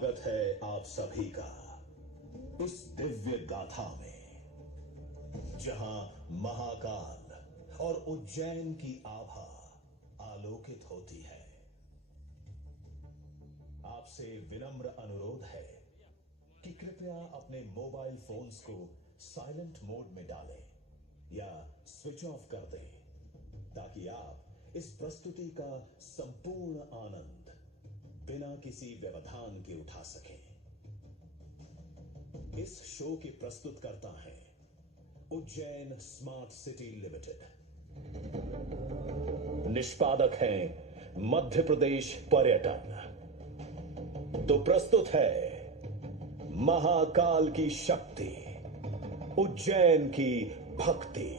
स्वागत है आप सभी का इस दिव्य गाथा में, जहां महाकाल और उज्जैन की आभा आलोकित होती है। आपसे विनम्र अनुरोध है कि कृपया अपने मोबाइल फोन्स को साइलेंट मोड में डालें या स्विच ऑफ कर दें, ताकि आप इस प्रस्तुति का संपूर्ण आनंद बिना किसी व्यवधान के उठा सकें। इस शो के प्रस्तुतकर्ता हैं उज्जैन स्मार्ट सिटी लिमिटेड। निष्पादक हैं मध्य प्रदेश पर्यटन। तो प्रस्तुत है महाकाल की शक्ति, उज्जैन की भक्ति।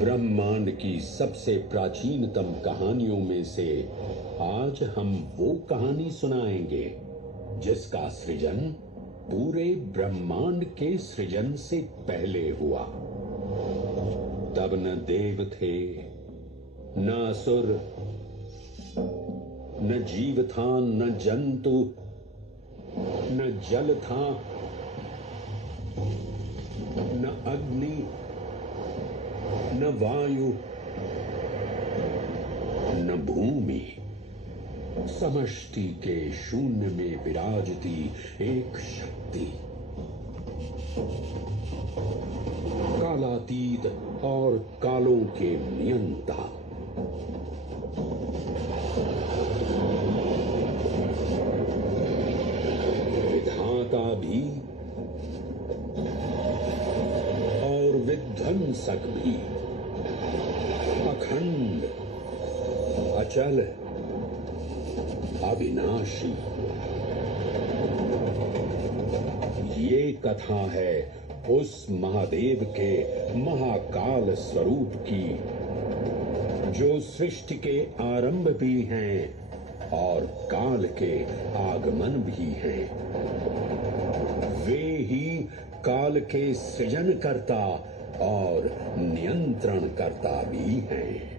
ब्रह्मांड की सबसे प्राचीनतम कहानियों में से आज हम वो कहानी सुनाएंगे जिसका सृजन पूरे ब्रह्मांड के सृजन से पहले हुआ। तब न देव थे, न असुर, न जीव था, न जंतु, न जल था, न अग्नि, न वायु, न भूमि। समष्टि के शून्य में विराजती एक शक्ति, कालातीत और कालों के नियंता। विधाता भी और विध्वंसक भी, अखंड, अचल, अविनाशी। ये कथा है उस महादेव के महाकाल स्वरूप की, जो सृष्टि के आरंभ भी हैं और काल के आगमन भी हैं। वे ही काल के सृजन करता और नियंत्रण करता भी हैं।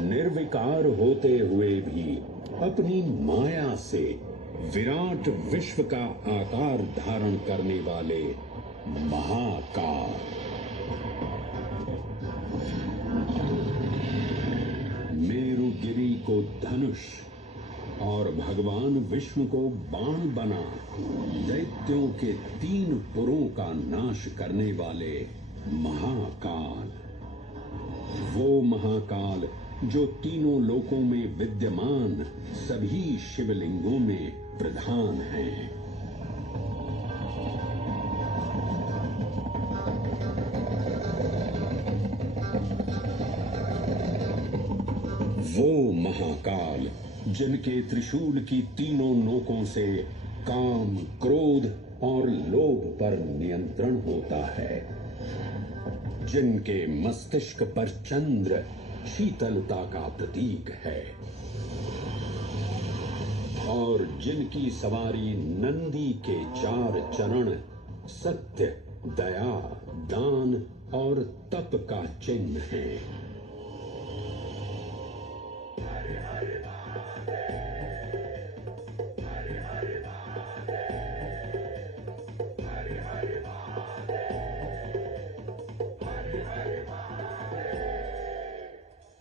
निर्विकार होते हुए भी अपनी माया से विराट विश्व का आकार धारण करने वाले महाकाल। को धनुष और भगवान विष्णु को बाण बना दैत्यों के 3 पुरों का नाश करने वाले महाकाल, वो महाकाल जो तीनों लोकों में विद्यमान सभी शिवलिंगों में प्रधान हैं। वो महाकाल जिनके त्रिशूल की तीनों नोकों से काम, क्रोध और लोभ पर नियंत्रण होता है, जिनके मस्तिष्क पर चंद्र शीतलता का प्रतीक है और जिनकी सवारी नंदी के 4 चरण सत्य, दया, दान और तप का चिन्ह है।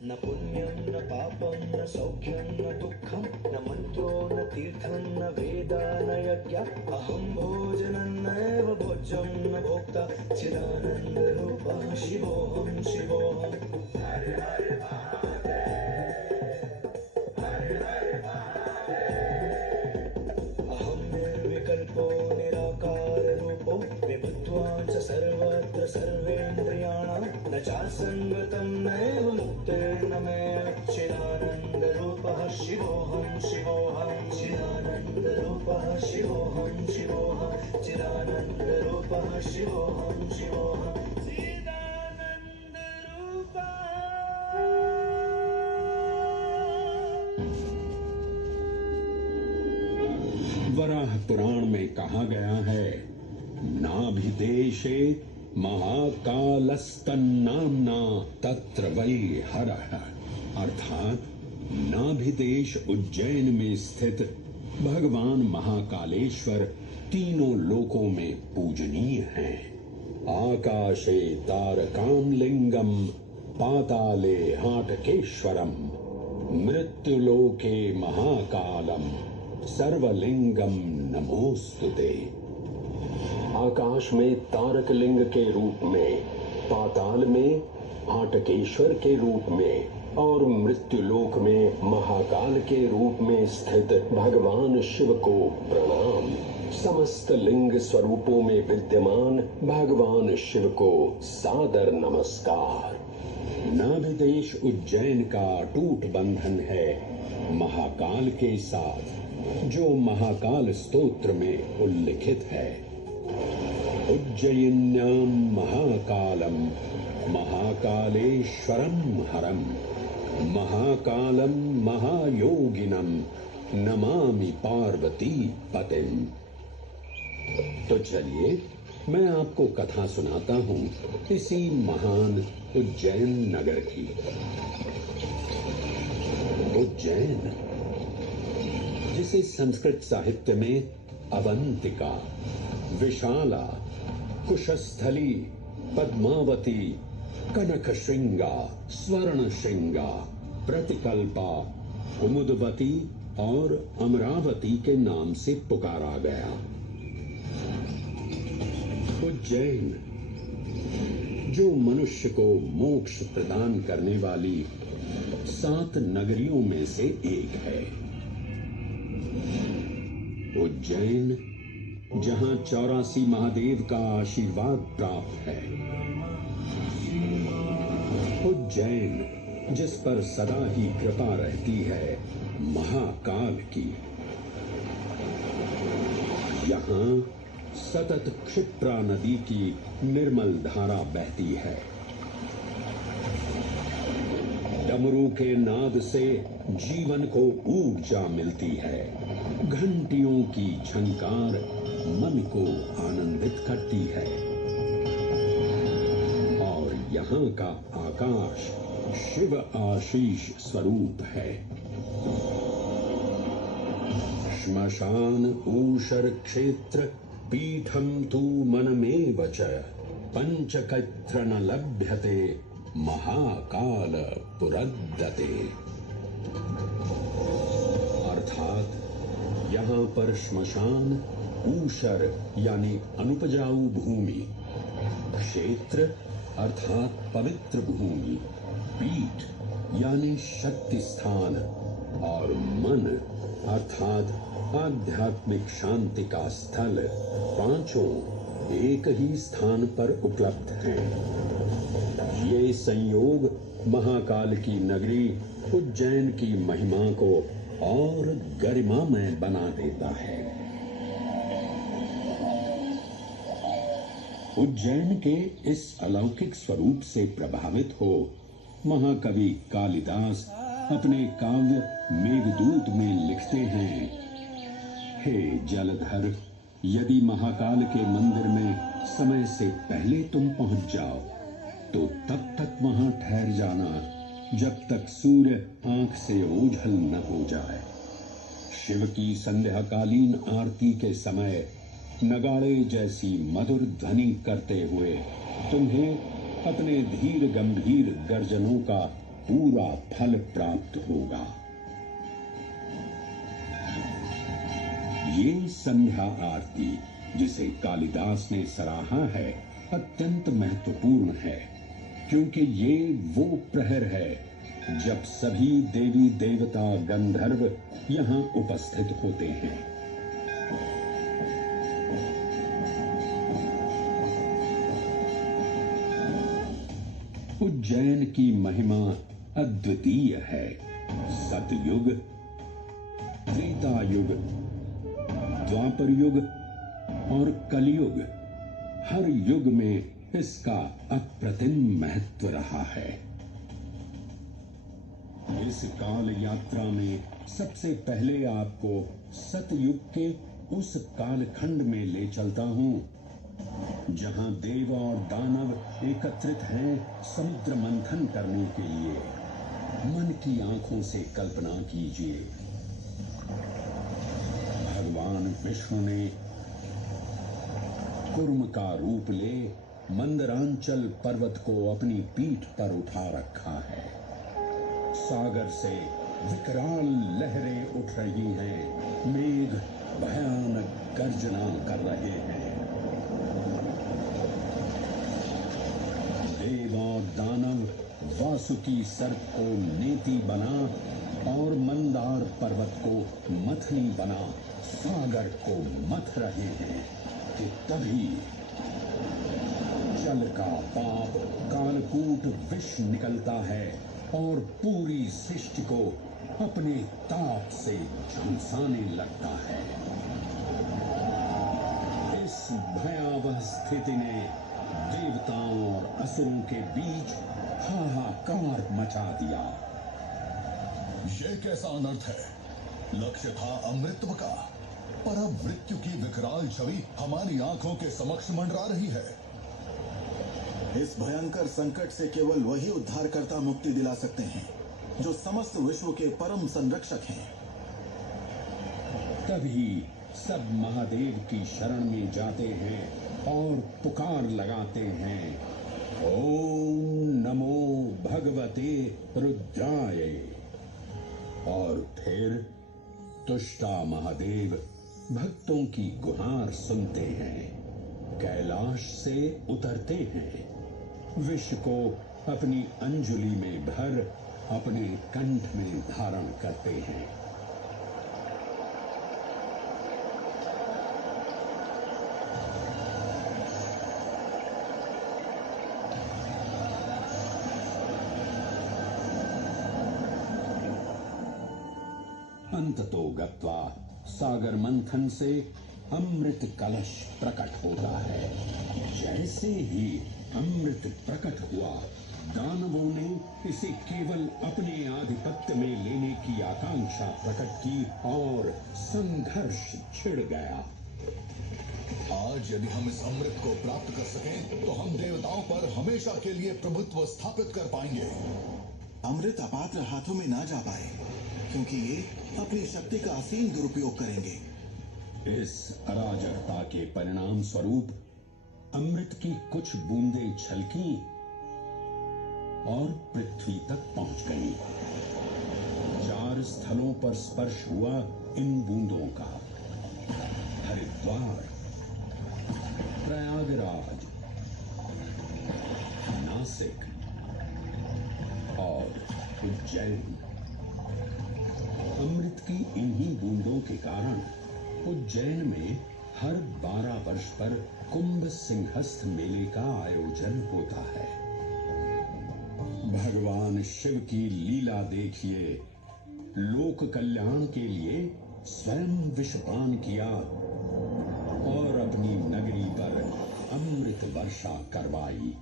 न पुण्यं न पापं न सौख्यं न दुःखं न मन्त्रो न तीर्थं न वेदा न यज्ञः अहं भोजनं नैव भोज्यं न भोक्ता चिदानन्दरूपः शिवोऽहं शिवोऽहम्। अहं निर्विकल्पो निराकाररूपो विभुत्वां च सर्वत्र सर्वेन्द्रियाणां न चासङ्गतं नैव मुक्तिर्न मे चिदानन्दरूपः शिवोऽहं शिवोऽहं चिदानन्दरूपः शिवोऽहं शिवोऽहं चिदानन्दरूपः शिवोऽहं शिवोऽहं वराह पुराण में कहा गया है, नाभिदेशे महाकालस्तन्नाम्ना तत्र वै हरः, अर्थात नाभिदेश उज्जैन में स्थित भगवान महाकालेश्वर तीनों लोकों में पूजनीय हैं। आकाशे तारकां लिंगम पाताले हाटकेश्वरम मृत्युलोके महाकालम सर्वलिंगम नमोस्तुते। आकाश में तारक लिंग के रूप में, पाताल में हाटकेश्वर के रूप में और मृत्युलोक में महाकाल के रूप में स्थित भगवान शिव को प्रणाम। समस्त लिंग स्वरूपों में विद्यमान भगवान शिव को सादर नमस्कार। नाभिदेश उज्जैन का अटूट बंधन है महाकाल के साथ, जो महाकाल स्तोत्र में उल्लिखित है। उज्जयिन्यां महाकालम महाकालेश्वरम हरम महाकालम महायोगिनम नमामि पार्वती पतिम। तो चलिए मैं आपको कथा सुनाता हूँ इसी महान उज्जैन नगर की। उज्जैन, जिसे संस्कृत साहित्य में अवंतिका, विशाला, कुशस्थली, पद्मावती, कनक श्रृंगा, स्वर्ण श्रृंगा, प्रतिकल्पा, कुमुदवती और अमरावती के नाम से पुकारा गया। उज्जैन, जो मनुष्य को मोक्ष प्रदान करने वाली 7 नगरियों में से एक है। उज्जैन, जहां 84 महादेव का आशीर्वाद प्राप्त है। उज्जैन, जिस पर सदा ही कृपा रहती है महाकाल की। यहाँ सतत क्षिप्रा नदी की निर्मल धारा बहती है। डमरू के नाद से जीवन को ऊर्जा मिलती है। घंटियों की झंकार मन को आनंदित करती है और यहाँ का आकाश शिव आशीष स्वरूप है। श्मशान ऊषर क्षेत्र पीठम तु मनमेव च पंचकत्र न लभ्यते महाकाल पुरद्दते। अर्थात यहाँ पर श्मशान, ऊषर यानी अनुपजाऊ भूमि, क्षेत्र अर्थात पवित्र भूमि, पीठ यानी शक्ति स्थान और मन अर्थात आध्यात्मिक शांति का स्थल पांचों एक ही स्थान पर उपलब्ध हैं। ये संयोग महाकाल की नगरी उज्जैन की महिमा को और गरिमामय बना देता है। उज्जैन के इस अलौकिक स्वरूप से प्रभावित हो महाकवि कालिदास अपने काव्य मेघदूत में लिखते हैं, हे जलधर, यदि महाकाल के मंदिर में समय से पहले तुम पहुंच जाओ तो तब तक वहां ठहर जाना जब तक सूर्य आंख से ओझल न हो जाए। शिव की संध्याकालीन आरती के समय नगाड़े जैसी मधुर ध्वनि करते हुए तुम्हें अपने धीर गंभीर गर्जनों का पूरा फल प्राप्त होगा। ये संध्या आरती जिसे कालिदास ने सराहा है अत्यंत महत्वपूर्ण है, क्योंकि ये वो प्रहर है जब सभी देवी देवता गंधर्व यहाँ उपस्थित होते हैं। उज्जैन की महिमा अद्वितीय है। सतयुग, त्रेता युग, द्वापर युग और कलयुग, हर युग में इसका अप्रतिम महत्व रहा है। इस काल यात्रा में सबसे पहले आपको सतयुग के उस कालखंड में ले चलता हूं जहां देव और दानव एकत्रित हैं समुद्र मंथन करने के लिए। मन की आंखों से कल्पना कीजिए, भगवान विष्णु ने कुर्म का रूप ले मंदरांचल पर्वत को अपनी पीठ पर उठा रखा है। सागर से विकराल लहरें उठ रही हैं, मेघ भयानक गर्जना कर रहे हैं। देव और दानव वासुकी सर्प को नेति बना और मंदार पर्वत को मथनी बना सागर को मथ रहे हैं कि तभी जल का पाप कालकूट विष निकलता है और पूरी सृष्टि को अपने ताप से झुलसाने लगता है। इस भयावह स्थिति ने देवताओं और असुरों के बीच हाहाकार मचा दिया। यह कैसा अनर्थ है? लक्ष्य था अमृतत्व का, पर अब मृत्यु की विकराल छवि हमारी आंखों के समक्ष मंडरा रही है। इस भयंकर संकट से केवल वही उद्धारकर्ता मुक्ति दिला सकते हैं जो समस्त विश्व के परम संरक्षक हैं। तभी सब महादेव की शरण में जाते हैं और पुकार लगाते हैं, ओम नमो भगवते रुद्राय। और फिर तुष्टा महादेव भक्तों की गुहार सुनते हैं, कैलाश से उतरते हैं, विष को अपनी अंजुलि में भर अपने कंठ में धारण करते हैं। अंततो गत्वा सागर मंथन से अमृत कलश प्रकट होता है। जैसे ही अमृत प्रकट हुआ, दानवों ने इसे केवल अपने आधिपत्य में लेने की आकांक्षा प्रकट की और संघर्ष छिड़ गया। आज यदि हम इस अमृत को प्राप्त कर सकें तो हम देवताओं पर हमेशा के लिए प्रभुत्व स्थापित कर पाएंगे। अमृत अपात्र हाथों में ना जा पाए, क्योंकि ये अपनी शक्ति का असीम दुरुपयोग करेंगे। इस अराजकता के परिणाम स्वरूप अमृत की कुछ बूंदें छलकी और पृथ्वी तक पहुंच गईं। 4 स्थलों पर स्पर्श हुआ इन बूंदों का हरिद्वार, प्रयागराज, नासिक और उज्जैन। अमृत की इन्हीं बूंदों के कारण उज्जैन में हर 12 वर्ष पर कुंभ सिंहस्थ मेले का आयोजन होता है। भगवान शिव की लीला देखिए, लोक कल्याण के लिए स्वयं विषपान किया और अपनी नगरी पर अमृत वर्षा करवाई।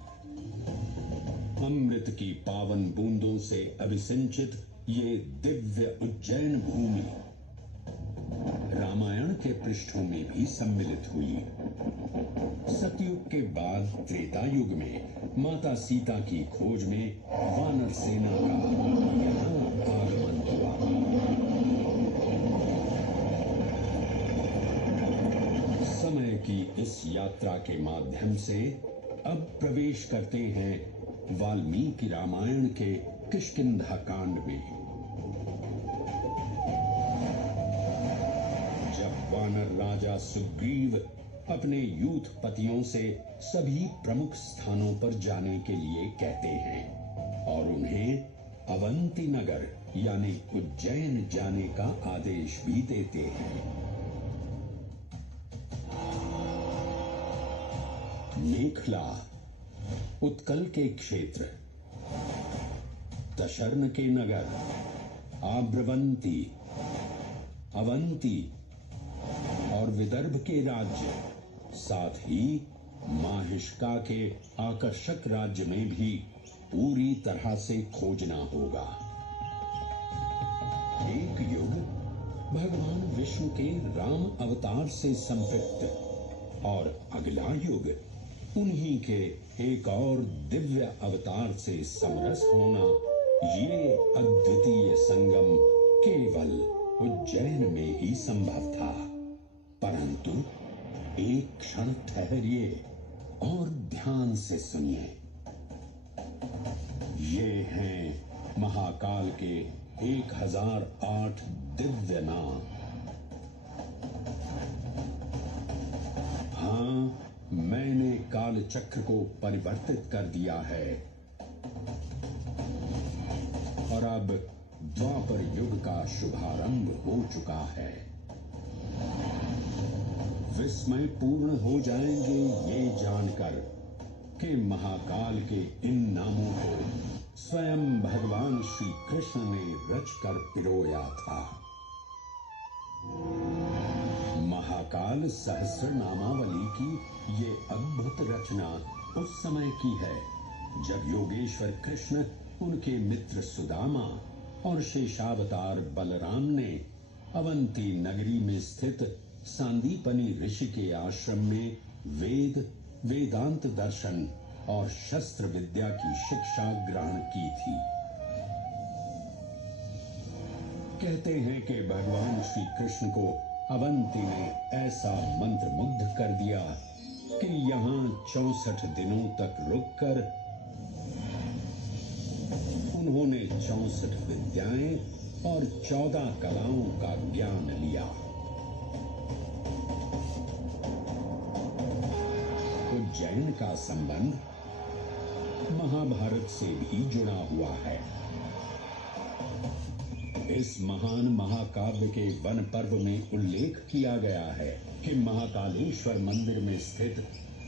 अमृत की पावन बूंदों से अभिसिंचित ये दिव्य उज्जैन भूमि रामायण के पृष्ठों में भी सम्मिलित हुई। सतयुग के बाद त्रेता युग में माता सीता की खोज में वानर सेना का यहाँ आगमन हुआ। समय की इस यात्रा के माध्यम से अब प्रवेश करते हैं वाल्मीकि रामायण के किष्किंधा कांड में। वानर राजा सुग्रीव अपने यूथ पतियों से सभी प्रमुख स्थानों पर जाने के लिए कहते हैं और उन्हें अवंती नगर यानी उज्जैन जाने का आदेश भी देते हैं। मेखला उत्कल के क्षेत्र, दशर्न के नगर, आब्रवंती, अवंती और विदर्भ के राज्य, साथ ही माहिष्का के आकर्षक राज्य में भी पूरी तरह से खोजना होगा। एक युग भगवान विष्णु के राम अवतार से संपृक्त और अगला युग उन्हीं के एक और दिव्य अवतार से समरस होना, ये अद्वितीय संगम केवल उज्जैन में ही संभव था। परंतु एक क्षण ठहरिए और ध्यान से सुनिए। ये हैं महाकाल के 1008 दिव्य नाम। हाँ, मैंने काल चक्र को परिवर्तित कर दिया है और अब द्वापर युग का शुभारंभ हो चुका है। विस्मय पूर्ण हो जाएंगे ये जानकर कि महाकाल के इन नामों को स्वयं भगवान श्री कृष्ण ने रचकर पिरोया था। महाकाल सहस्र नामावली की ये अद्भुत रचना उस समय की है जब योगेश्वर कृष्ण, उनके मित्र सुदामा और शेषावतार बलराम ने अवंती नगरी में स्थित सांदीपनी ऋषि के आश्रम में वेद, वेदांत दर्शन और शस्त्र विद्या की शिक्षा ग्रहण की थी। कहते हैं कि भगवान श्री कृष्ण को अवंती ने ऐसा मंत्र मुग्ध कर दिया कि यहाँ 64 दिनों तक रुककर उन्होंने 64 विद्याएं और 14 कलाओं का ज्ञान लिया। उज्जैन का संबंध महाभारत से भी जुड़ा हुआ है। इस महान महाकाव्य के वन पर्व में उल्लेख किया गया है कि महाकालेश्वर मंदिर में स्थित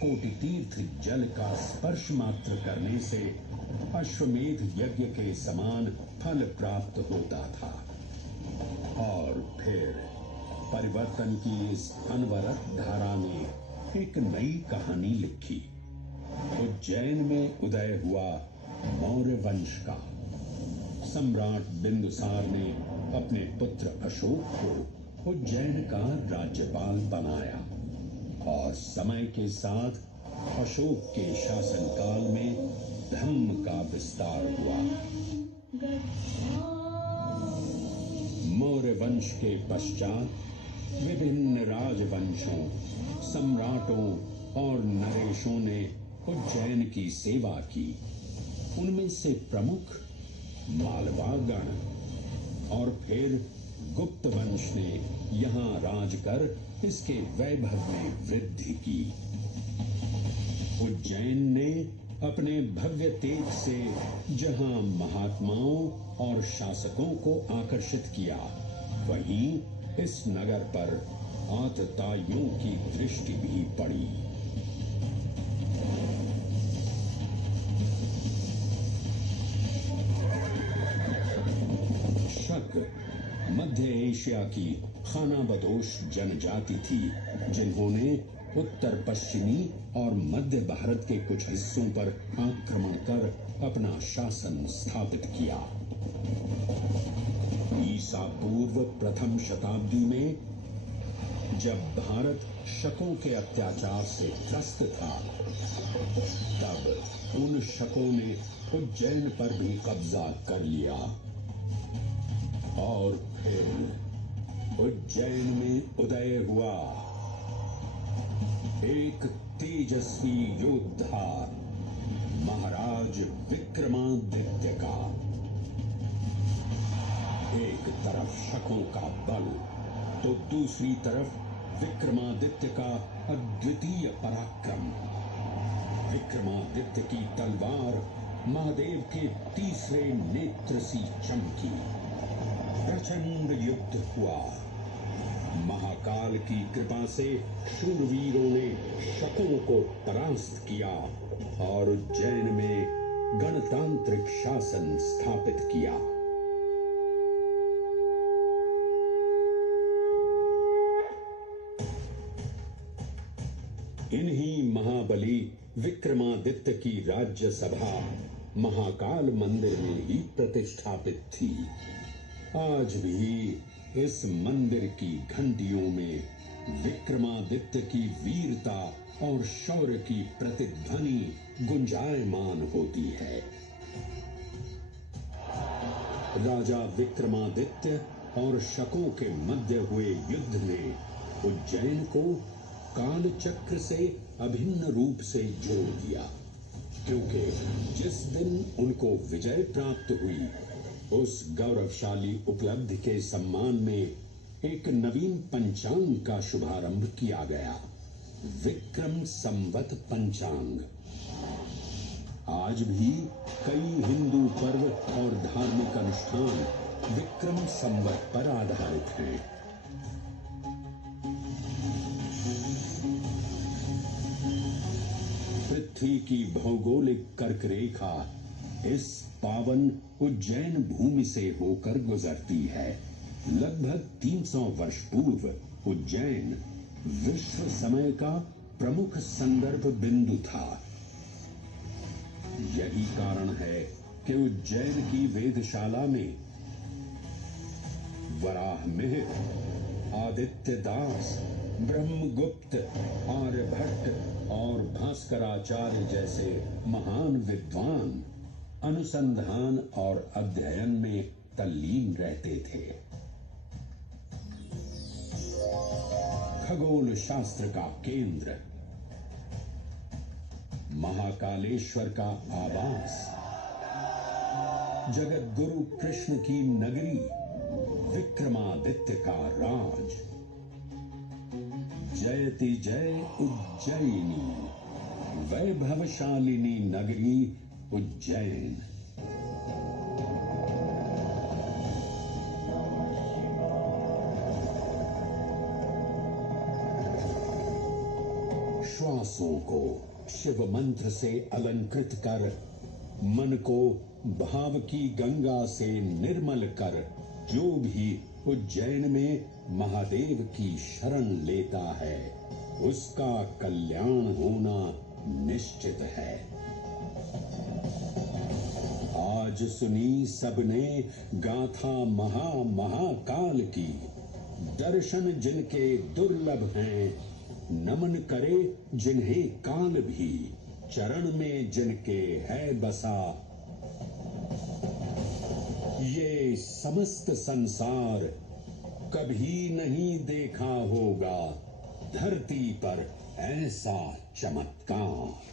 कोटि तीर्थ जल का स्पर्श मात्र करने से अश्वमेध यज्ञ के समान फल प्राप्त होता था। और फिर परिवर्तन की इस अनवरत धारा ने एक नई कहानी लिखी। उज्जैन में उदय हुआ मौर्य वंश का। सम्राट बिंदुसार ने अपने पुत्र अशोक को उज्जैन का राज्यपाल बनाया और समय के साथ अशोक के शासनकाल में धर्म का विस्तार हुआ। मौर्य वंश के पश्चात विभिन्न राजवंशों, सम्राटों और नरेशों ने उज्जैन की सेवा की। उनमें से प्रमुख मालवा गण और फिर गुप्त वंश ने यहाँ राज कर इसके वैभव में वृद्धि की। उज्जैन ने अपने भव्य तेज से जहां महात्माओं और शासकों को आकर्षित किया, वहीं इस नगर पर आतताइयों की दृष्टि भी पड़ी। शक मध्य एशिया की खानाबदोश जनजाति थी, जिन्होंने उत्तर पश्चिमी और मध्य भारत के कुछ हिस्सों पर आक्रमण कर अपना शासन स्थापित किया। ईसा पूर्व प्रथम शताब्दी में जब भारत शकों के अत्याचार से त्रस्त था, तब उन शकों ने उज्जैन पर भी कब्जा कर लिया और फिर उज्जैन में उदय हुआ एक तेजस्वी योद्धा, महाराज विक्रमादित्य का। एक तरफ शकों का बल तो दूसरी तरफ विक्रमादित्य का अद्वितीय पराक्रम। विक्रमादित्य की तलवार महादेव के तीसरे नेत्र सी चमकी। प्रचंड युद्ध हुआ। महाकाल की कृपा से शूरवीरों ने शकों को परास्त किया और उज्जैन में गणतांत्रिक शासन स्थापित किया। इन्हीं महाबली विक्रमादित्य की राज्यसभा महाकाल मंदिर में ही प्रतिष्ठापित थी। आज भी इस मंदिर की घंटियों में विक्रमादित्य की वीरता और शौर्य की प्रतिध्वनि गुंजायमान होती है। राजा विक्रमादित्य और शकों के मध्य हुए युद्ध ने उज्जैन को काल चक्र से अभिन्न रूप से जोड़ दिया, क्योंकि जिस दिन उनको विजय प्राप्त हुई, उस गौरवशाली उपलब्धि के सम्मान में एक नवीन पंचांग का शुभारंभ किया गया, विक्रम संवत पंचांग। आज भी कई हिंदू पर्व और धार्मिक अनुष्ठान विक्रम संवत पर आधारित हैं। पृथ्वी की भौगोलिक कर्क रेखा इस पावन उज्जैन भूमि से होकर गुजरती है। लगभग 300 वर्ष पूर्व उज्जैन विश्व समय का प्रमुख संदर्भ बिंदु था। यही कारण है कि उज्जैन की वेधशाला में वराहमिहिर, आदित्य दास, ब्रह्मगुप्त, आर्यभट्ट और भास्कराचार्य जैसे महान विद्वान अनुसंधान और अध्ययन में तल्लीन रहते थे। खगोल शास्त्र का केंद्र, महाकालेश्वर का आवास, जगत गुरु कृष्ण की नगरी, विक्रमादित्य का राज। जयति जय उज्जैनी, वैभवशालिनी नगरी उज्जैन। श्वासों को शिव मंत्र से अलंकृत कर, मन को भाव की गंगा से निर्मल कर, जो भी उज्जैन में महादेव की शरण लेता है, उसका कल्याण होना निश्चित है। आज सुनी सबने गाथा महाकाल की, दर्शन जिनके दुर्लभ हैं, नमन करे जिन्हें काल भी, चरण में जिनके है बसा। ये समस्त संसार कभी नहीं देखा होगा धरती पर ऐसा चमत्कार।